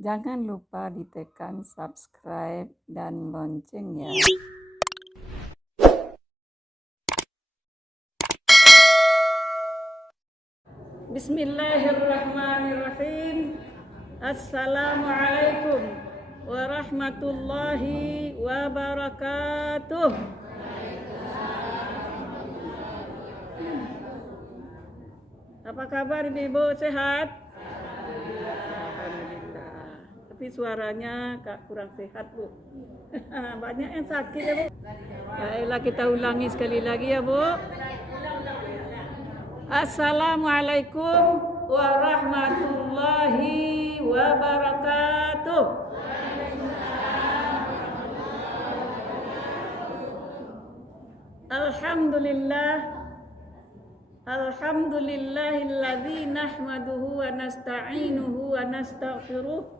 Jangan lupa ditekan subscribe dan lonceng ya. Bismillahirrahmanirrahim. Assalamualaikum warahmatullahi wabarakatuh. Apa kabar Ibu? Sehat? Alhamdulillah. Tapi suaranya kurang sehat, Bu. Banyak yang sakit ya, Bu. Baiklah, kita ulangi sekali lagi ya, Bu. Assalamualaikum warahmatullahi wabarakatuh. Alhamdulillah. Alhamdulillahilladzi nahmaduhu wa nasta'inuhu wa nastaghfiruh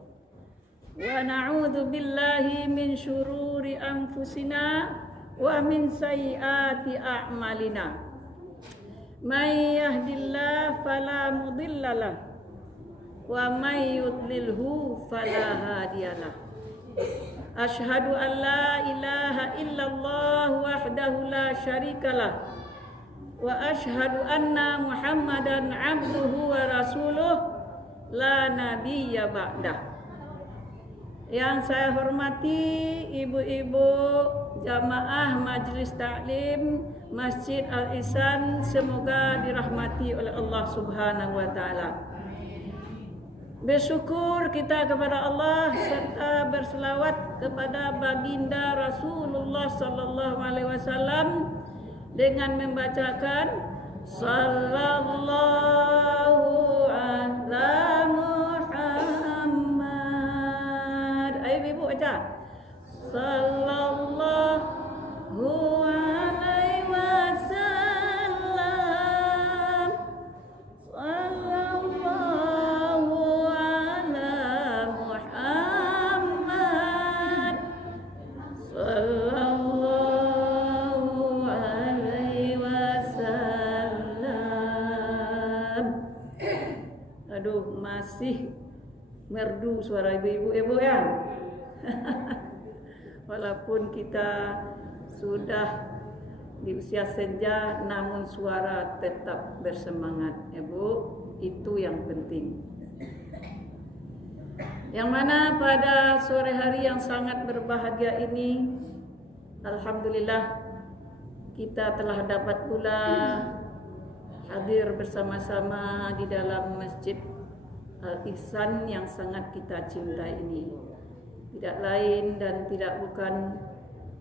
wa na'udzu billahi min syururi anfusina wa min sayyiati a'malina. May yahdillahu fala mudhillalah wa may yudlilhu fala hadiyalah. Asyhadu an la ilaha illallah wahdahu la syarikalah wa asyhadu anna Muhammadan abduhu wa rasuluh la nabiyya ba'dah. Yang saya hormati ibu-ibu jamaah Majelis Taklim Masjid Al-Ihsan, semoga dirahmati oleh Allah Subhanahu wa taala. Bersyukur kita kepada Allah serta berselawat kepada baginda Rasulullah sallallahu alaihi wasallam dengan membacakan sallallahu ala Muhammad. Ayo Ibu baca. Sallallahu alaihi wasallam. Sallallahu ala Muhammad. Aduh, masih merdu suara ibu-ibu ya. Walaupun kita sudah di usia senja, namun suara tetap bersemangat, ya Bu. Itu yang penting. Yang mana pada sore hari yang sangat berbahagia ini, alhamdulillah kita telah dapat pula hadir bersama-sama di dalam Masjid Al-Ihsan yang sangat kita cintai ini. Tidak lain dan tidak bukan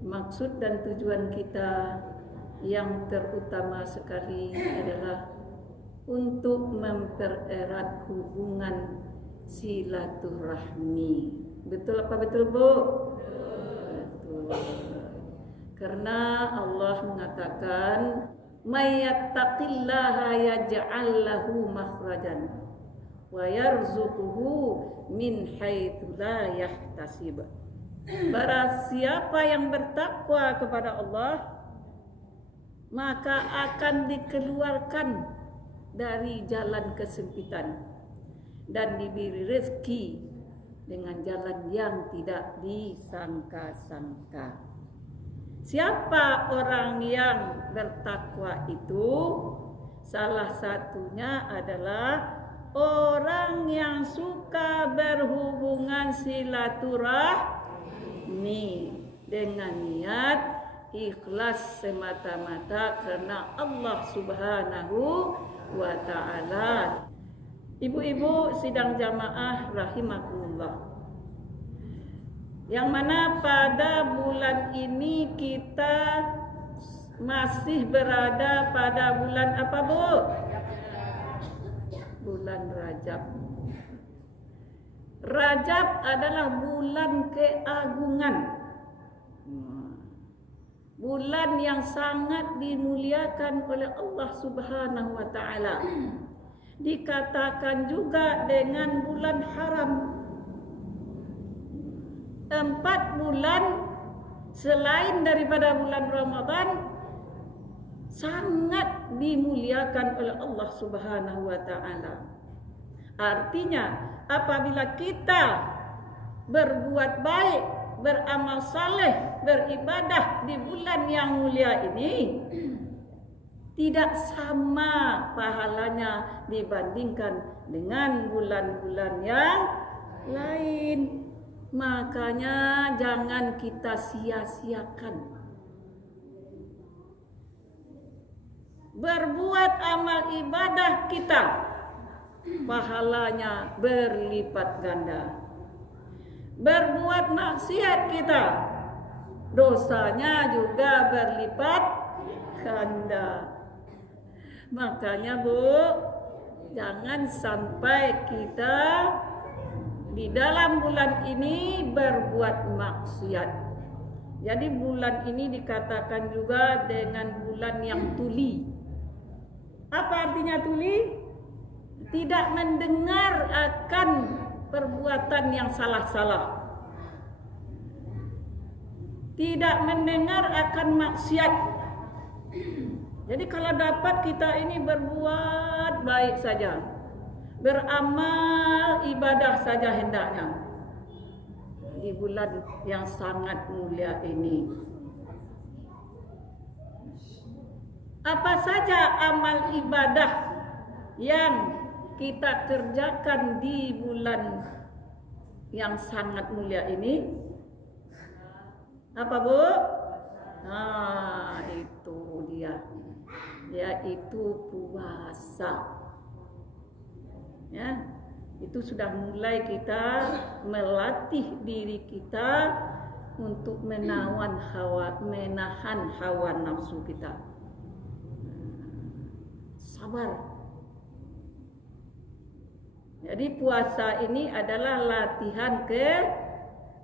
maksud dan tujuan kita yang terutama sekali adalah untuk mempererat hubungan silaturahmi. Betul apa betul, Bu? Betul. Karena Allah mengatakan may yattaqillaha yaj'al lahu makhrajan wa yarzuquhu min haitsu la yahtasib. Barang siapa yang bertakwa kepada Allah, maka akan dikeluarkan dari jalan kesempitan dan diberi rezeki dengan jalan yang tidak disangka-sangka. Siapa orang yang bertakwa itu? Salah satunya adalah orang yang suka berhubungan silaturahmi dengan niat ikhlas semata-mata karena Allah Subhanahu wa taala. Ibu-ibu sidang jamaah rahimakumullah. Yang mana pada bulan ini kita masih berada pada bulan apa, Bu? Bulan Rajab. Rajab adalah bulan keagungan. Bulan yang sangat dimuliakan oleh Allah Subhanahu wa taala. Dikatakan juga dengan bulan haram. 4 bulan selain daripada bulan Ramadan sangat dimuliakan oleh Allah Subhanahu wa taala. Artinya apabila kita berbuat baik, beramal saleh, beribadah di bulan yang mulia ini tidak sama pahalanya dibandingkan dengan bulan-bulan yang lain. Makanya jangan kita sia-siakan berbuat amal ibadah kita, pahalanya berlipat ganda. Berbuat maksiat kita, dosanya juga berlipat ganda. Makanya Bu, jangan sampai kita di dalam bulan ini berbuat maksiat. Jadi bulan ini dikatakan juga dengan bulan yang tuli. Apa artinya tuli? Tidak mendengar akan perbuatan yang salah-salah. Tidak mendengar akan maksiat. Jadi kalau dapat kita ini berbuat baik saja, beramal ibadah saja hendaknya di bulan yang sangat mulia ini. Apa saja amal ibadah yang kita kerjakan di bulan yang sangat mulia ini? Apa Bu? Nah, itu dia, yaitu puasa. Ya, itu sudah mulai kita melatih diri kita untuk menahan hawa nafsu kita. Sabar. Jadi puasa ini adalah latihan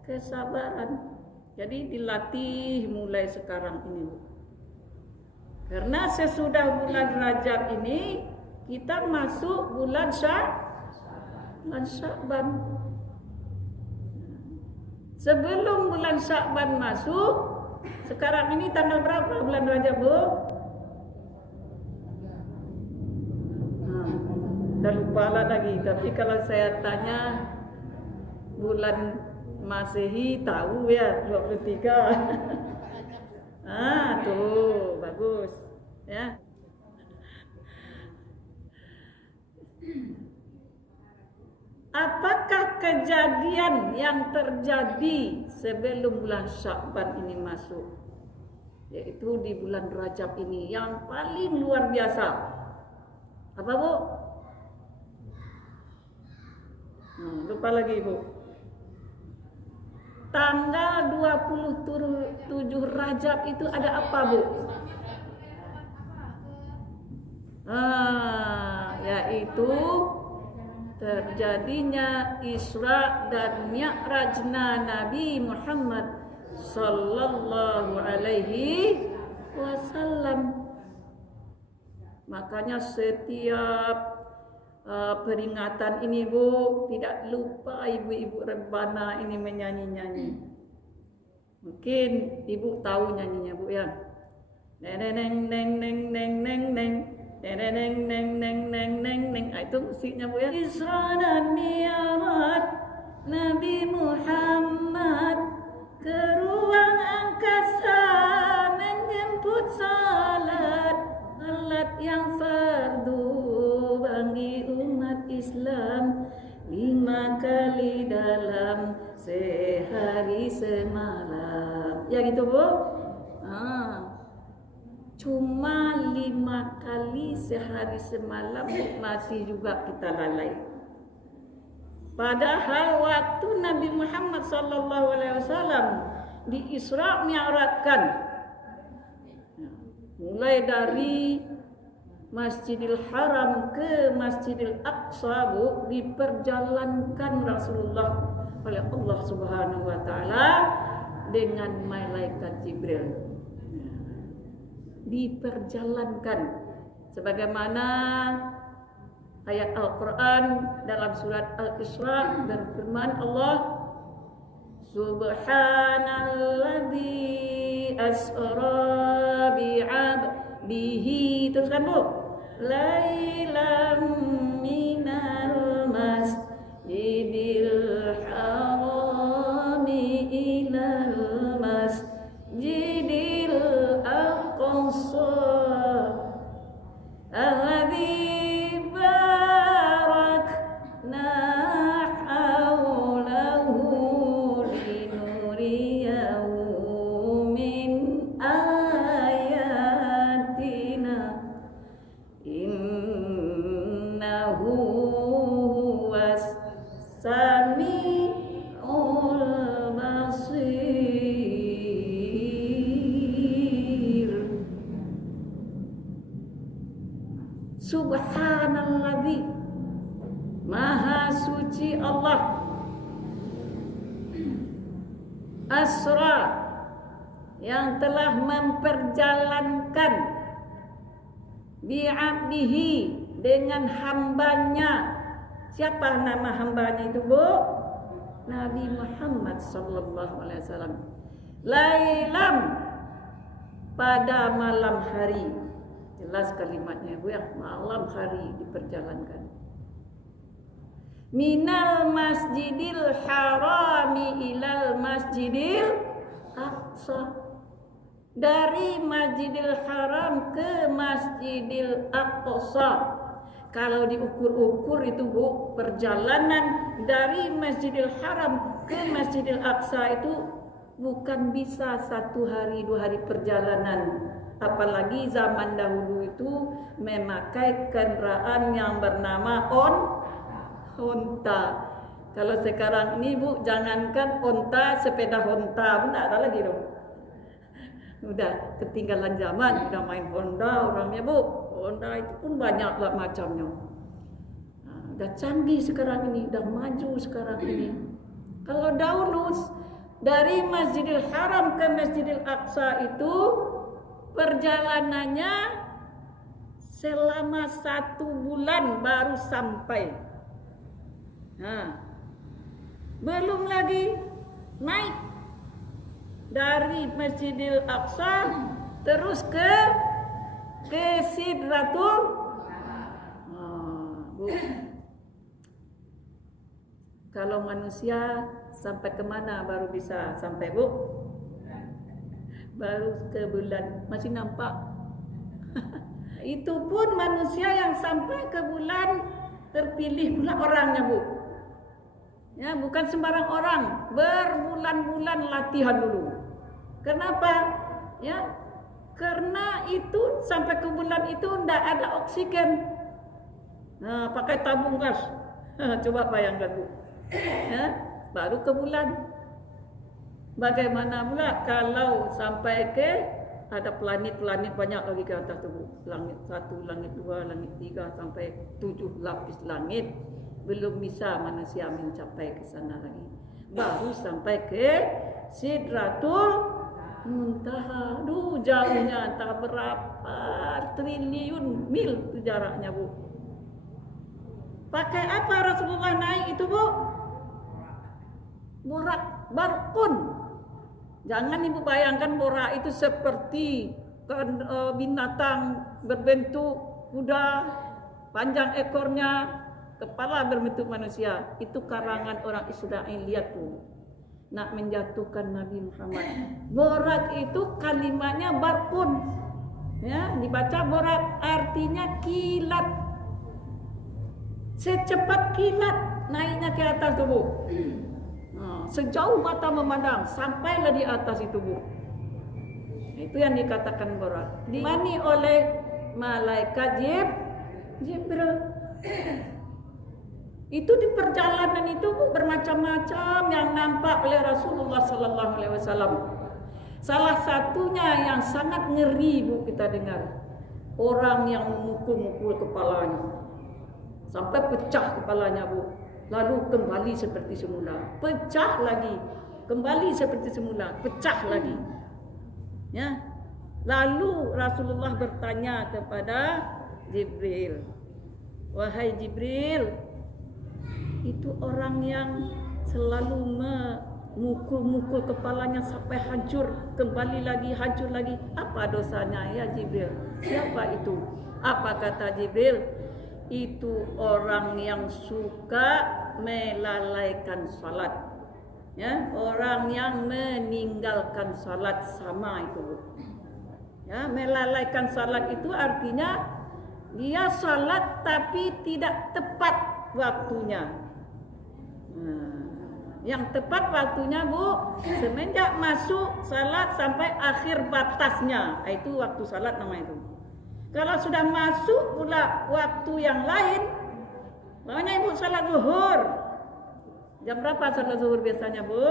kesabaran. Jadi dilatih mulai sekarang ini, Bu. Karena sesudah bulan Rajab ini kita masuk bulan Sya'ban. Sebelum bulan Sya'ban masuk, sekarang ini tanggal berapa bulan Rajab, Bu? Udah lupa lagi, tapi kalau saya tanya bulan Masehi tahu ya, 23. Tuh bagus ya. Apakah kejadian yang terjadi sebelum bulan Sya'ban ini masuk, yaitu di bulan Rajab ini yang paling luar biasa? Apa Bu? Lupa lagi Bu. Tanggal 27 Rajab itu ada apa Bu? Yaitu terjadinya Isra dan Mi'rajna Nabi Muhammad sallallahu alaihi wasallam. Makanya setiap peringatan ini Bu, tidak lupa ibu-ibu rebana ini menyanyi-nyanyi. Mungkin ibu tahu nyanyinya Bu ya. Neng neng neng neng neng neng neng neng neng neng neng neng neng neng. Itu musiknya Bu ya. Isra dan Mi'raj Nabi Muhammad ke ruang angkasa menjemput salat yang fardu bagi umat Islam 5 kali dalam sehari semalam. Ya gitu Bu. Cuma 5 kali sehari semalam masih juga kita lalai. Padahal waktu Nabi Muhammad SAW di Isra Mi'rajkan, mulai dari Masjidil Haram ke Masjidil Aqsa Bu, diperjalankan Rasulullah oleh Allah Subhanahu wa taala dengan malaikat Jibril. Diperjalankan sebagaimana ayat Al-Qur'an dalam surat Al-Isra berfirman Allah, Subhanalladzi asra bi'abdihi, teruskan Bu, lailam minal masjidil haram Sami'ul Basir. Subhanalladzi, Maha suci Allah, asra, yang telah memperjalankan, bi'abdihi, dengan hambanya. Siapa nama hambanya itu, Bu? Nabi Muhammad sallallahu alaihi wasallam. Lailam, pada malam hari. Jelas kalimatnya, Bu, ya. Malam hari diperjalankan. Minal masjidil harami ilal masjidil aqsa. Dari Masjidil Haram ke Masjidil Aqsa. Kalau diukur-ukur itu, Bu, perjalanan dari Masjidil Haram ke Masjidil Aqsa itu bukan bisa 1 hari 2 hari perjalanan. Apalagi zaman dahulu itu memakai kendaraan yang bernama onta. Kalau sekarang ini, Bu, jangankan onta, sepeda Honda pun tak ada lagi dong. Udah ketinggalan zaman, udah main Honda orangnya, Bu. Honda itu pun banyak lah macamnya. Nah, udah canggih sekarang ini, udah maju sekarang ini. Kalau dahulu dari Masjidil Haram ke Masjidil Aqsa itu perjalanannya selama 1 bulan baru sampai. Nah, belum lagi naik dari Masjidil Aqsa terus ke Sidratul. Bu, kalau manusia sampai kemana baru bisa sampai, Bu? Baru ke bulan, masih nampak. Itu pun manusia yang sampai ke bulan terpilih pula orangnya, Bu. Ya, bukan sembarang orang, berbulan-bulan latihan dulu. Kenapa? Ya, karena itu sampai ke bulan itu tidak ada oksigen. Nah, pakai tabung gas. Coba bayangkan, Bu. Ya, baru ke bulan. Bagaimana pula kalau sampai ke ada planet-planet banyak lagi ke atas tubuh. Langit 1, langit 2, langit 3 sampai 7 lapis langit. Belum bisa manusia mencapai ke sana lagi. Baru sampai ke Sidratul Muntaha. Duh, jauhnya entah berapa triliun mil itu jaraknya, Bu. Pakai apa Rasulullah naik itu, Bu? Borak, barkun. Jangan Ibu bayangkan borak itu seperti binatang berbentuk kuda, panjang ekornya, kepala berbentuk manusia. Itu karangan orang Israel, lihat tuh. Nak menjatuhkan Nabi Muhammad. Borak itu kalimatnya barkun. Ya, dibaca borak artinya kilat. Secepat kilat naiknya ke atas tubuh. Sejauh mata memandang sampailah di atas itu, Bu. Itu yang dikatakan borak. Dimani oleh malaikat Jibril. Itu di perjalanan itu, Bu, bermacam-macam yang nampak oleh Rasulullah sallallahu alaihi wasallam. Salah satunya yang sangat ngeri, Bu, kita dengar. Orang yang memukul-mukul kepalanya sampai pecah kepalanya, Bu. Lalu kembali seperti semula, pecah lagi, kembali seperti semula, pecah lagi. Ya. Lalu Rasulullah bertanya kepada Jibril, "Wahai Jibril, itu orang yang selalu memukul-mukul kepalanya sampai hancur, kembali lagi, hancur lagi. Apa dosanya ya Jibril?" Siapa itu? Apa kata Jibril? Itu orang yang suka melalaikan salat. Ya, orang yang meninggalkan salat, sama itu. Ya, melalaikan salat itu artinya dia salat tapi tidak tepat waktunya. Yang tepat waktunya, Bu, semenjak masuk salat sampai akhir batasnya. Itu waktu salat namanya itu. Kalau sudah masuk pula waktu yang lain, makanya Ibu salat zuhur. Jam berapa salat zuhur biasanya, Bu?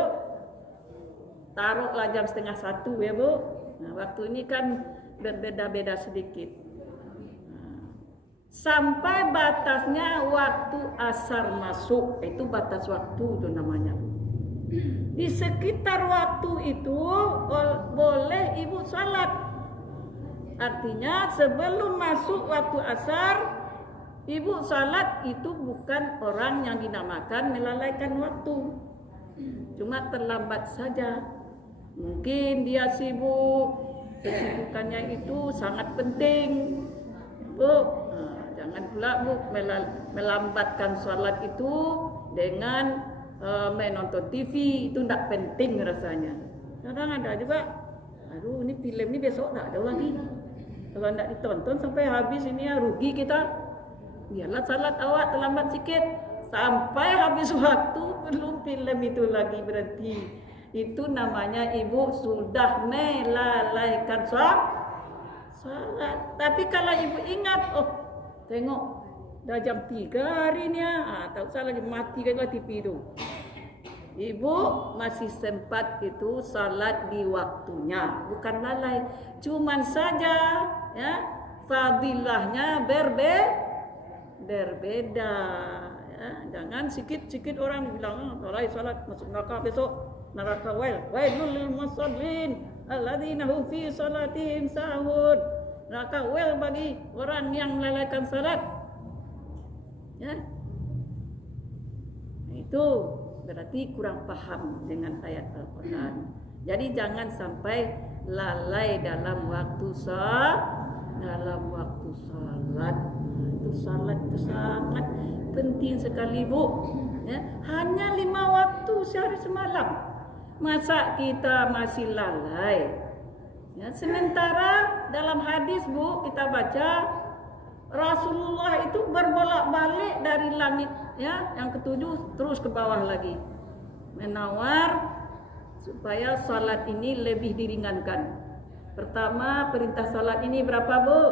Taruhlah jam 12:30 ya, Bu. Nah, waktu ini kan berbeda-beda sedikit. Sampai batasnya waktu asar masuk, itu batas waktu itu namanya. Di sekitar waktu itu boleh ibu salat. Artinya sebelum masuk waktu asar, ibu salat itu bukan orang yang dinamakan melalaikan waktu. Cuma terlambat saja. Mungkin dia sibuk, kesibukannya itu sangat penting. Bu, jangan pula Bu melambatkan salat itu dengan menonton TV, itu tidak penting rasanya. Kadang ada juga, aduh ini film ini besok tidak ada lagi. Kalau tidak ditonton sampai habis ini ya rugi kita. Biarlah salat awak terlambat sikit sampai habis waktu belum film itu lagi berhenti. Itu namanya ibu sudah melalaikan salat. Tapi kalau ibu ingat, oh tengok dah jam 3 hari ni tak usah lagi mati kan TV itu. Ibu masih sempat itu salat di waktunya, bukan lalai. Cuman saja ya fadilahnya berbeda ya. Jangan sikit-sikit orang bilang lalai salat masuk neraka besok. Neraka wailul lil musallin alladzina hum fi salatihim sahun. Neraka bagi orang yang melalaikan salat. Ya. Itu berarti kurang paham dengan ayat Al-Qur'an. Jadi jangan sampai lalai dalam waktu salat. Itu salat itu sangat penting sekali, Bu. Ya, hanya 5 waktu sehari semalam. Masa kita masih lalai? Ya, sementara dalam hadis, Bu, kita baca Rasulullah itu berbolak-balik dari langit ya yang ketujuh terus ke bawah lagi, menawar supaya salat ini lebih diringankan. Pertama, perintah salat ini berapa, Bu?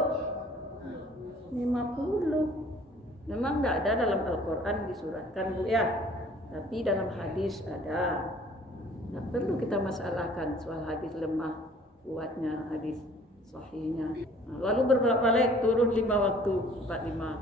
50. Memang tidak ada dalam Al-Quran disuratkan, Bu ya, tapi dalam hadis ada. Tak perlu kita masalahkan soal hadis lemah kuatnya, hadis sahihnya. Lalu berbolak-balik turun 5 waktu, 45.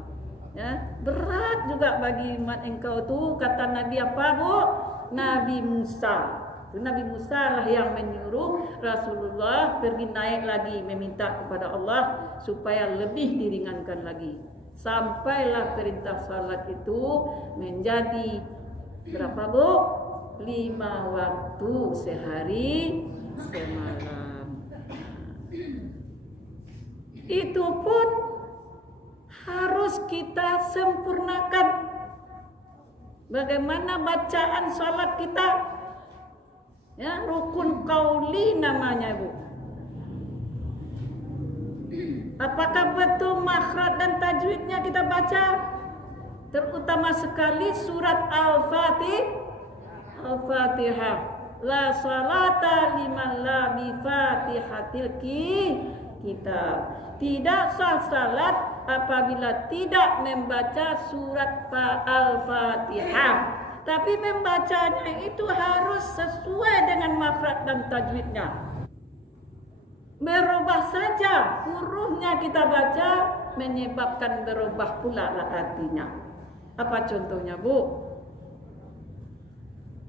Ya, berat juga bagi umat engkau tu, kata Nabi apa, Bu? Nabi Musa. Nabi Musa lah yang menyuruh Rasulullah pergi naik lagi meminta kepada Allah supaya lebih diringankan lagi. Sampailah perintah salat itu menjadi berapa, Bu? 5 waktu sehari semalam. Itu pun harus kita sempurnakan. Bagaimana bacaan salat kita? Ya, rukun qauli namanya, Bu. Apakah betul makhraj dan tajwidnya kita baca? Terutama sekali surat Al-Fatihah. La salata liman la bi fatihatil kitab. Tidak sah salat apabila tidak membaca surat Al-Fatihah. Tapi membacanya itu harus sesuai dengan makhraj dan tajwidnya. Berubah saja hurufnya kita baca menyebabkan berubah pula artinya. Apa contohnya, Bu?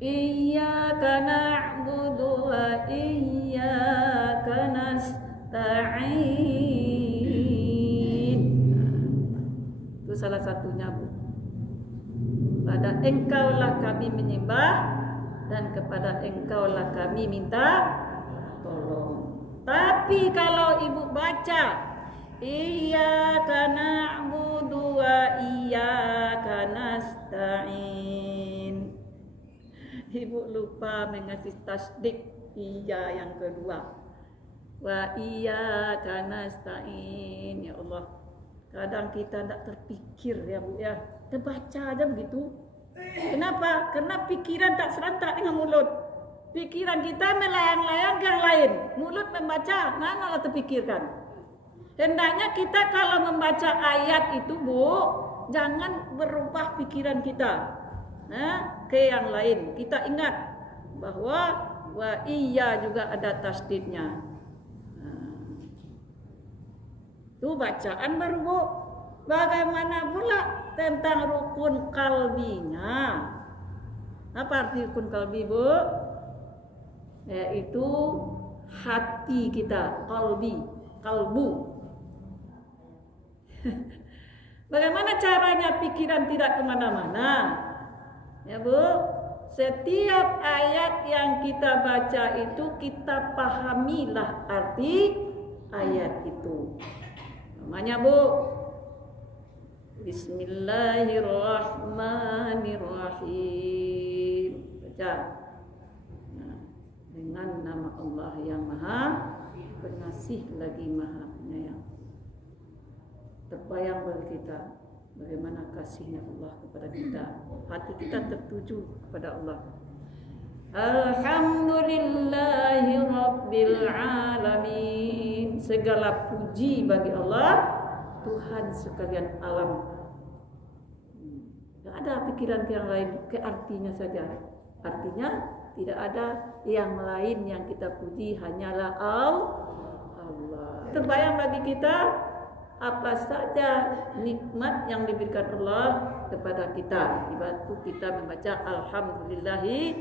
Iyyaka na'budu wa iyyaka nasta'in. Itu salah satunya, Bu. Pada engkaulah kami menyembah dan kepada engkaulah kami minta tolong. Tapi kalau ibu baca Iyyaka na'budu wa iyyaka nasta'in, ibu lupa mengasih tasdik iya yang kedua. Wa iyyaka nasta'in. Ya Allah, kadang kita tidak terpikir ya, Bu ya. Terbaca aja begitu. Kenapa? Karena pikiran tak serentak dengan mulut. Pikiran kita melayang-layang ke yang lain. Mulut membaca, manalah terpikirkan. Hendaknya kita kalau membaca ayat itu, Bu, jangan berubah pikiran kita. Nah, ke yang lain. Kita ingat bahwa wa iya juga ada tasdidnya. Itu bacaan baru, Bu. Bagaimana pula tentang rukun kalbinya? Apa arti rukun kalbi, Bu? Yaitu hati kita, kalbu. Bagaimana caranya pikiran tidak kemana-mana? Ya, Bu. Setiap ayat yang kita baca itu kita pahamilah arti ayat itu. Namanya, Bu, Bismillahirrahmanirrahim. Baca. Nah, dengan nama Allah yang Maha Pengasih lagi Maha Penyayang. Terbayang bagi kita bagaimana kasihnya Allah kepada kita. Hati kita tertuju kepada Allah. Alhamdulillahi Rabbil Alamin. Segala puji bagi Allah, Tuhan sekalian alam. Tidak ada pikiran yang lain, ke artinya saja. Artinya tidak ada yang lain yang kita puji, hanyalah Allah. Terbayang bagi kita apa saja nikmat yang diberikan Allah kepada kita. Waktu kita membaca Alhamdulillahi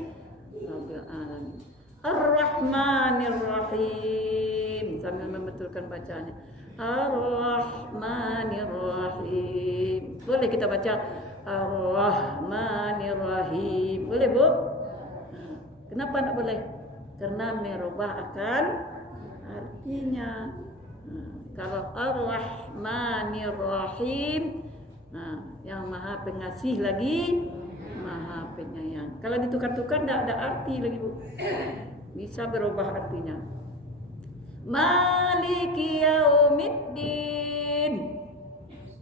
Rabbil Alamin. Ar-Rahmanir-Rahim. Sambil membetulkan bacaannya. Ar-Rahmanir-Rahim. Boleh kita baca Ar-Rahmanir-Rahim. Boleh, Bu? Kenapa tidak boleh? Karena merubah akan artinya. Kalau Ar-Rahmanir-Rahim, yang Maha Pengasih lagi Maha Penyayang. Kalau ditukar-tukar tidak ada arti lagi, Bu. Bisa berubah artinya. Maliki Yaumiddin,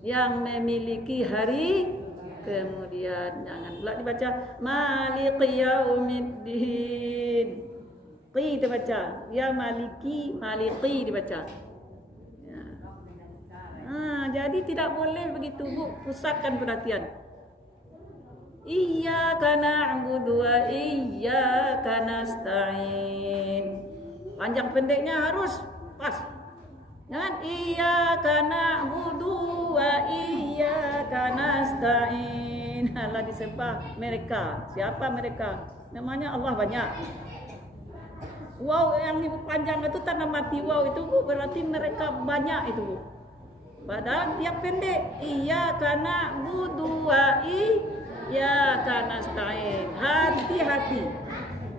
yang memiliki hari kemudian. Jangan pula dibaca Maliki Yaumiddin. Qi dibaca. Ya Maliki dibaca. Ya. Jadi tidak boleh begitu, Bu. Pusatkan perhatian. Iyyaka na'budu wa iyyaka nasta'in. Panjang pendeknya harus pas. Jangan iyyaka na'budu wa iyyaka nasta'in. Allah disembah mereka. Siapa mereka? Namanya Allah banyak. Wow yang panjang itu tanda mati wow itu, Bu, berarti mereka banyak itu, Bu. Padahal tiap pendek. Iyyaka na'budu wa iyyaka nasta'in. Hati-hati.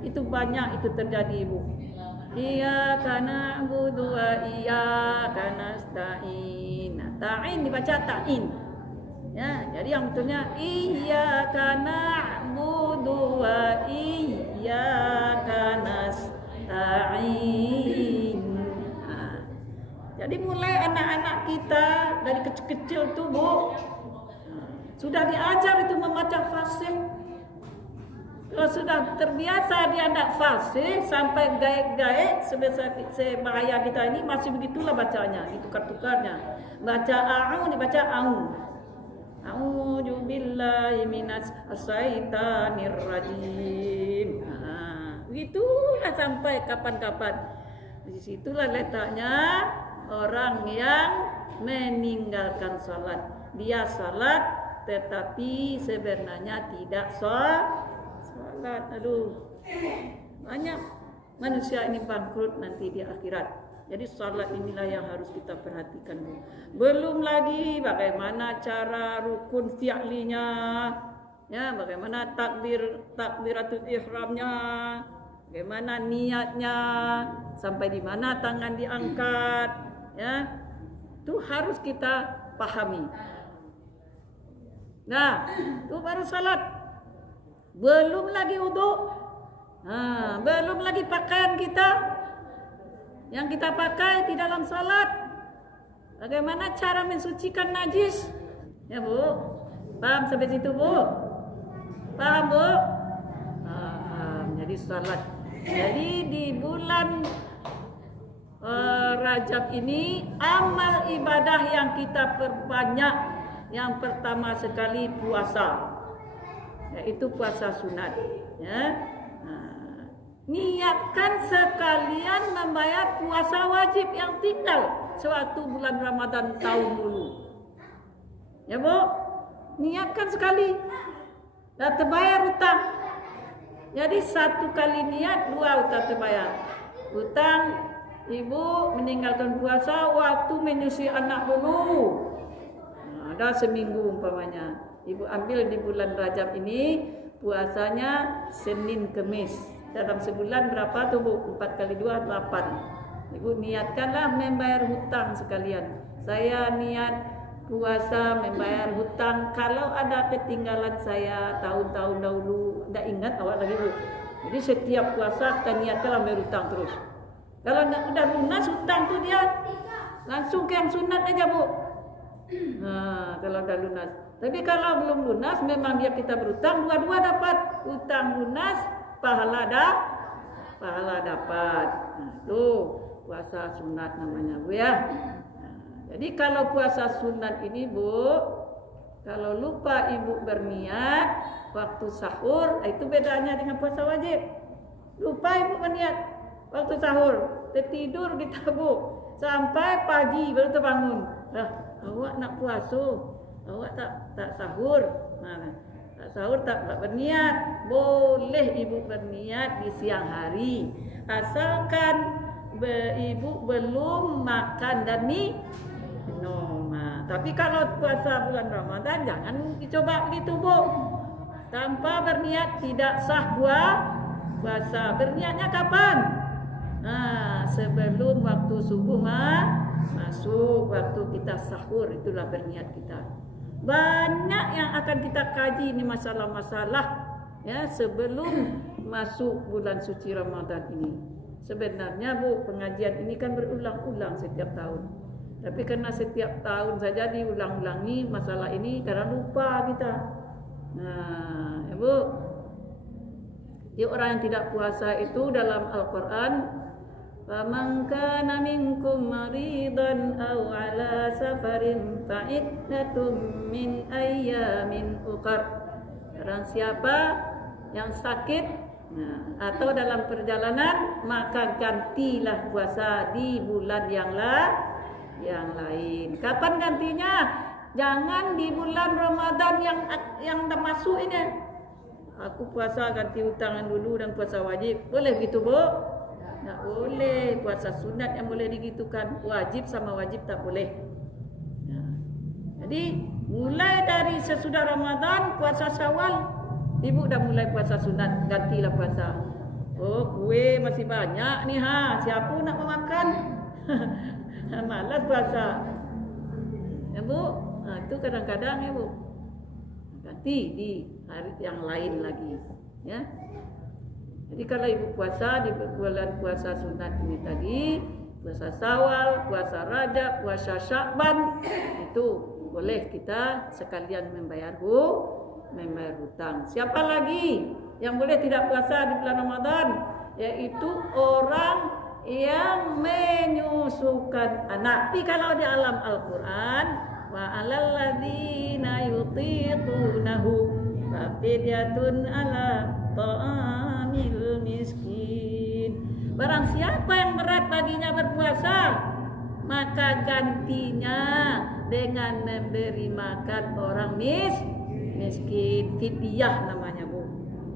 Itu banyak itu terjadi, Bu. Iyyaka na'budu wa iyyaka nasta'in. Ta'in dibaca ta'in. Ya, jadi yang betulnya iyyaka na'budu wa iyyaka nasta'in. Jadi mulai anak-anak kita dari kecil-kecil tuh, Bu, sudah diajar itu membaca fasih. Kalau sudah terbiasa dia tidak fasih sampai gaek-gaek sebahaya kita ini masih begitulah bacanya, ditukar-tukarnya. Baca a'u dibaca a'u. A'udzu billahi minas syaitanir rajim. Begitulah sampai kapan-kapan. Di situlah letaknya orang yang meninggalkan salat. Dia salat tetapi sebenarnya tidak salat. Aduh, banyak manusia ini bangkrut nanti di akhirat. Jadi salat inilah yang harus kita perhatikan. Belum lagi bagaimana cara rukun fi'linya, ya, bagaimana takbiratul ihramnya, bagaimana niatnya, sampai di mana tangan diangkat, ya, itu harus kita pahami. Nah, itu baru salat. Belum lagi wudu. Belum lagi pakaian kita yang kita pakai di dalam salat. Bagaimana cara mensucikan najis? Ya, Bu. Paham sampai situ, Bu? Paham, Bu? Jadi salat. Jadi di bulan Rajab ini amal ibadah yang kita perbanyak. Yang pertama sekali puasa. yaitu puasa sunat. Ya. Nah, niatkan sekalian membayar puasa wajib yang tinggal sewaktu bulan Ramadan tahun dulu. Ya Bu, niatkan sekali. Dan terbayar hutang. Jadi satu kali niat, 2 hutang terbayar. Hutang ibu meninggalkan puasa waktu menyusui anak dulu. Nah, ada seminggu umpamanya. Ibu ambil di bulan Rajab ini puasanya Senin Kemis. Dalam sebulan berapa tuh Bu? 4 kali 2, 8. Ibu niatkanlah membayar hutang sekalian. Saya niat puasa membayar hutang. Kalau ada ketinggalan saya tahun-tahun dahulu, tidak ingat awak lagi Bu. Jadi setiap puasa kita niatkanlah membayar hutang terus. Kalau udah lunas hutang tuh dia langsung ke yang sunat aja Bu. Nah, kalau udah lunas. Tapi kalau belum lunas memang dia kita berhutang, dua-dua dapat. Hutang lunas, pahala dapat. Nah, tuh puasa sunat namanya Bu ya. Jadi kalau puasa sunat ini Bu, kalau lupa ibu berniat waktu sahur, itu bedanya dengan puasa wajib. Lupa ibu berniat waktu sahur, tertidur kita Bu, sampai pagi baru terbangun. Nah, awak nak puasa, awak tak sahur. Nah, tak sahur tak berniat. Boleh ibu berniat di siang hari, asalkan ibu belum makan dan minum. Nah, tapi kalau puasa bulan Ramadan jangan dicoba begitu Bu. Tanpa berniat tidak sah puasa. Berniatnya kapan? Nah, sebelum waktu subuh masuk, waktu kita sahur, itulah berniat kita. Banyak yang akan kita kaji ini masalah-masalah ya sebelum masuk bulan suci Ramadan ini. Sebenarnya Bu, pengajian ini kan berulang-ulang setiap tahun. Tapi karena setiap tahun saja diulang-ulangi masalah ini karena lupa kita. Nah, ya Bu. Jadi orang yang tidak puasa itu dalam Al-Qur'an, "Faman kana minkum maridan aw ala safarin fa iddatum min ayyamin ukhar." Barang siapa yang sakit atau dalam perjalanan, maka gantilah puasa di bulan yang lain. Kapan gantinya? Jangan di bulan Ramadan yang dah masuk ini. Aku puasa ganti hutangan dulu dan puasa wajib. Boleh begitu Bu? Tak boleh. Puasa sunat yang boleh digitukan. Wajib sama wajib tak boleh. Jadi mulai dari sesudah Ramadan puasa Syawal, ibu dah mulai puasa sunat, gantilah puasa. Oh, kue masih banyak nih siapa nak memakan? Malas puasa. Ya Bu, itu kadang-kadang ya Bu. Ganti di hari yang lain lagi, ya. Jadi kalau ibu puasa di bulan puasa sunat ini tadi, puasa Syawal, puasa Rajab, puasa Sya'ban, itu boleh kita sekalian membayar hutang. Siapa lagi yang boleh tidak puasa di bulan Ramadan? Yaitu orang yang menyusukan anak. Tapi kalau di alam Al-Quran, wa 'alal ladzina yutiqunahu fafidyatun 'ala ta'amil miskin. Barang siapa yang berat baginya berpuasa, maka gantinya dengan memberi makan orang miskin. Fidyah namanya Bu.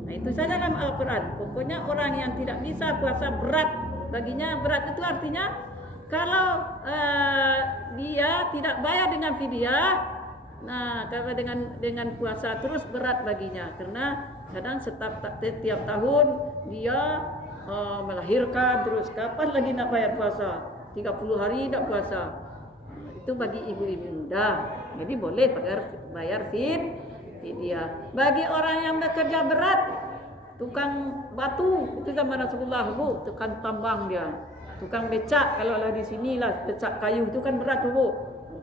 Nah, itu saja dalam Al-Quran. Pokoknya orang yang tidak bisa puasa berat baginya, berat itu artinya kalau dia tidak bayar dengan fidyah, nah kalau dengan puasa terus berat baginya, karena kadang setiap tahun dia melahirkan terus, kapan lagi nak bayar puasa? 30 hari tidak puasa. Itu bagi ibu-ibu muda. Jadi boleh bayar fidyah. Bagi orang yang bekerja berat, tukang batu, itu zaman Rasulullah Bu, tukang tambang dia, tukang becak, kalau lah di sini lah becak kayu itu kan berat Bu,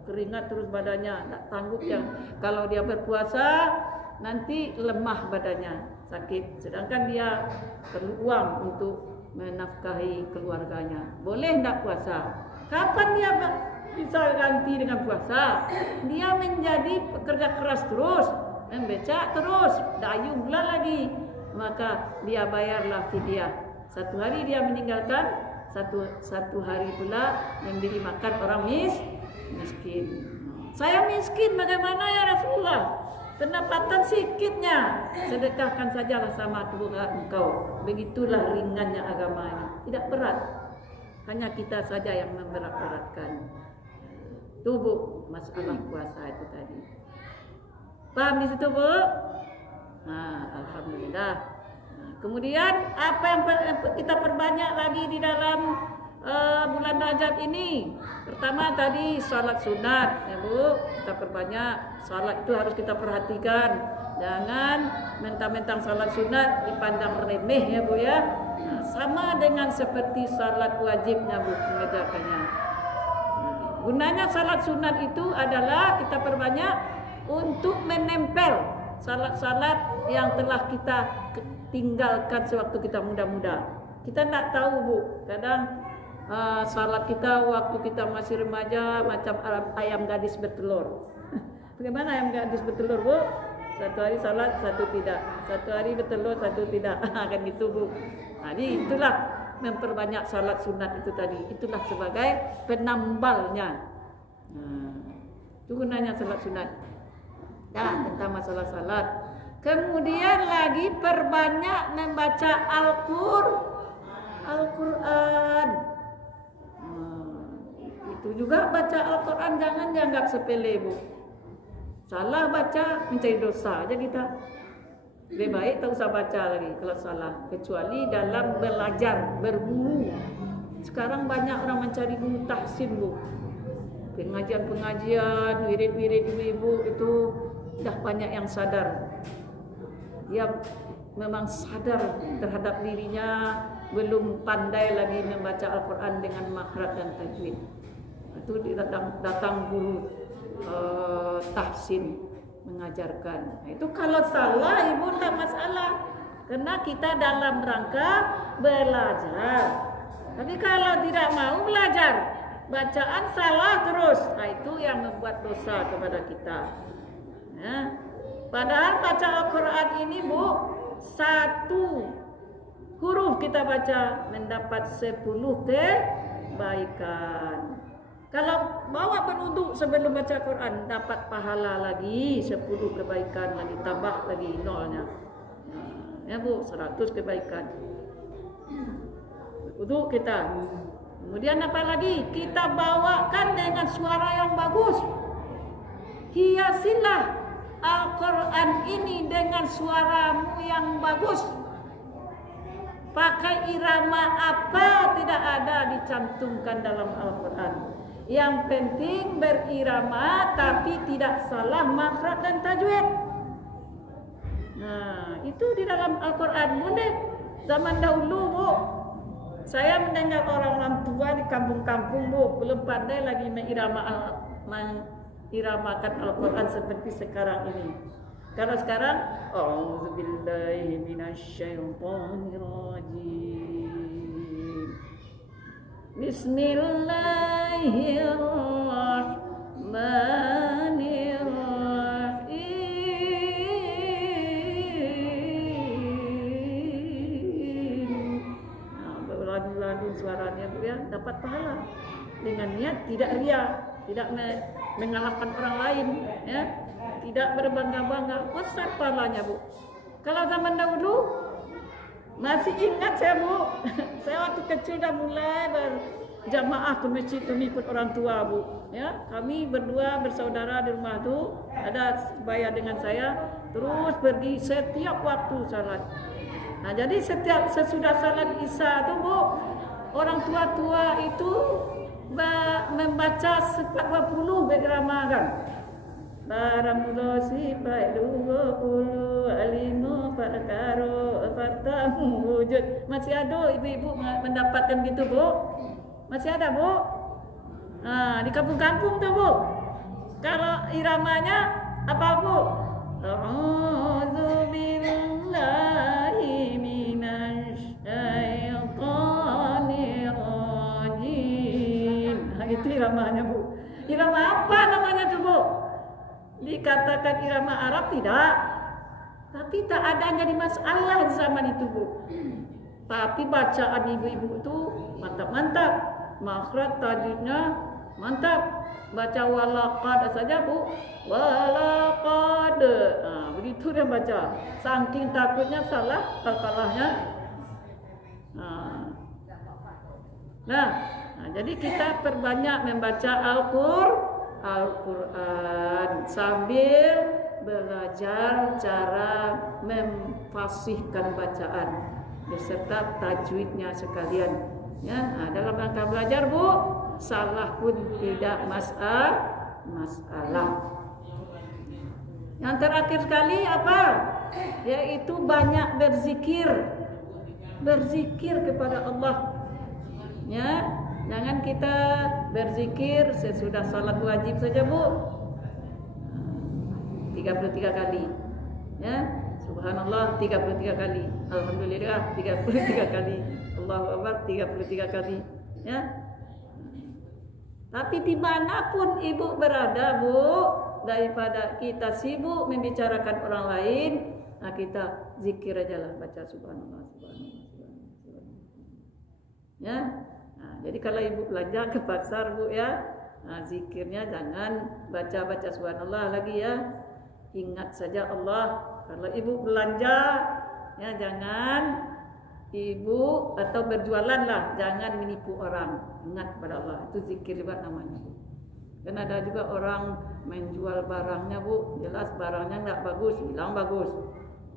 keringat terus badannya, tak tanggup yang kalau dia berpuasa nanti lemah badannya, sakit, sedangkan dia perlu uang untuk menafkahi keluarganya. Boleh tak puasa? Kapan dia bisa ganti dengan puasa? Dia menjadi pekerja keras terus, Becak terus, dayung pula lagi, maka dia bayarlah fidyah. 1 hari dia meninggalkan, satu hari pula memberi makan orang miskin. Saya miskin, bagaimana ya Rasulullah? Pendapatan sikitnya, sedekahkan sajalah sama keluarga engkau. Begitulah ringannya agama ini, tidak berat. Hanya kita saja yang memberat-beratkan. Itu Bu, masalah puasa itu tadi. Paham di situ Bu? Alhamdulillah. Kemudian apa yang kita perbanyak lagi di dalam bulan Rajab ini? Pertama tadi salat sunat, ya Bu. Kita perbanyak. Salat itu harus kita perhatikan. Jangan mentang-mentang salat sunat dipandang remeh ya Bu ya. Sama dengan seperti salat wajibnya Bu mengerjakannya. Gunanya salat sunat itu adalah kita perbanyak untuk menempel salat-salat yang telah kita tinggalkan sewaktu kita muda-muda. Kita tidak tahu Bu, kadang salat kita waktu kita masih remaja macam ayam gadis bertelur. Bagaimana ayam gadis bertelur Bu? 1 hari salat, 1 tidak. 1 hari bertelur, 1 tidak. Kan gitu Bu. Jadi itulah memperbanyak salat sunat itu tadi. Itulah sebagai penambalnya. Itu gunanya salat sunat. Tentang masalah salat. Kemudian lagi perbanyak membaca Al-Quran. Itu juga baca Al-Quran jangan dianggap sepele Bu. Salah baca mencari dosa aja kita. Lebih baik tak usah baca lagi kalau salah. Kecuali dalam belajar, berguru. Sekarang banyak orang mencari guru tahsin Bu. Pengajian-pengajian, wirid-wirid ibu itu dah banyak yang sadar. Dia memang sadar terhadap dirinya, belum pandai lagi membaca Al-Quran dengan makhraj dan tajwid. Itu datang guru tahsin mengajarkan. Itu kalau salah ibu tak masalah, karena kita dalam rangka belajar. Tapi kalau tidak mau belajar, bacaan salah terus, itu yang membuat dosa kepada kita. Ya. Padahal baca Al-Quran ini Bu, 1 huruf kita baca mendapat 10 kebaikan. Kalau bawa berwudu sebelum baca Quran dapat pahala lagi 10 kebaikan lagi, tambah lagi nolnya. Ya Bu, 100 kebaikan. Wudu kita. Kemudian apa lagi? Kita bawakan dengan suara yang bagus. Hiasilah Al-Quran ini dengan suaramu yang bagus. Pakai irama apa tidak ada dicantumkan dalam Al-Quran. Yang penting berirama tapi tidak salah makhraj dan tajwid. Nah, itu di dalam Al-Quran boleh. Zaman dahulu Bu, saya mendengar orang-orang tua di kampung-kampung Bu, belum pandai lagi mengiramakan Al-Quran seperti sekarang ini. Karena sekarang A'udzubillahi minasyaitonirrajim. Bismillahirrahmanirrahim. Berlagu-lagu suaranya Bu ya, dapat pahala. Dengan niat tidak ria, tidak mengalahkan orang lain ya. Tidak berbangga-bangga, besar pahalanya Bu. Kalau zaman dahulu masih ingat saya Bu, saya waktu kecil dah mulai berjamaah ke masjid mengikut orang tua Bu. Ya, kami berdua bersaudara di rumah tu, ada sebaya dengan saya, terus pergi setiap waktu salat. Nah, jadi sesudah salat Isya tu Bu, orang tua-tua itu membaca 40 berirama kan. Baramulosi pailugo pulu alimu perkaro pertamu wujud. Masih ada ibu-ibu mendapatkan gitu Bu? Masih ada Bu? Di kampung-kampung tuh Bu. Kalau iramanya apa Bu? A'udzubillahi minasyaitonirrajim. Itu iramanya Bu. Irama apa namanya tuh Bu? dikatakan irama Arab tidak, tapi tak ada jadi masalah di zaman itu, Bu. Tapi bacaan ibu-ibu itu mantap-mantap, makhraj tajwidnya mantap. Baca walaqad saja, Bu, walaqad, begitu dia baca. Saking takutnya salah kalahnya. Nah, jadi kita perbanyak membaca Al-Quran sambil belajar cara memfasihkan bacaan beserta tajwidnya sekalian. Ya, dalam rangka belajar, Bu, salah pun tidak masalah. Yang terakhir sekali apa? Yaitu banyak berzikir kepada Allah. Ya, jangan kita berzikir sesudah salat wajib saja, Bu. 33 kali. Ya, subhanallah 33 kali. Alhamdulillah 33 kali. Allahu Akbar 33 kali. Ya. Tapi dimanapun ibu berada, Bu, daripada kita sibuk membicarakan orang lain, kita zikir aja lah, baca subhanallah, subhanallah. Ya. Jadi kalau ibu belanja ke pasar, Bu, ya, zikirnya jangan baca subhanallah lagi, ya. Ingat saja Allah. Kalau ibu belanja, ya jangan ibu atau berjualan lah, jangan menipu orang. Ingat pada Allah, itu zikir juga namanya, Bu. Dan ada juga orang menjual barangnya, Bu, jelas barangnya nggak bagus, bilang bagus.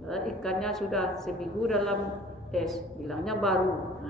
Ikannya sudah seminggu dalam es, bilangnya baru.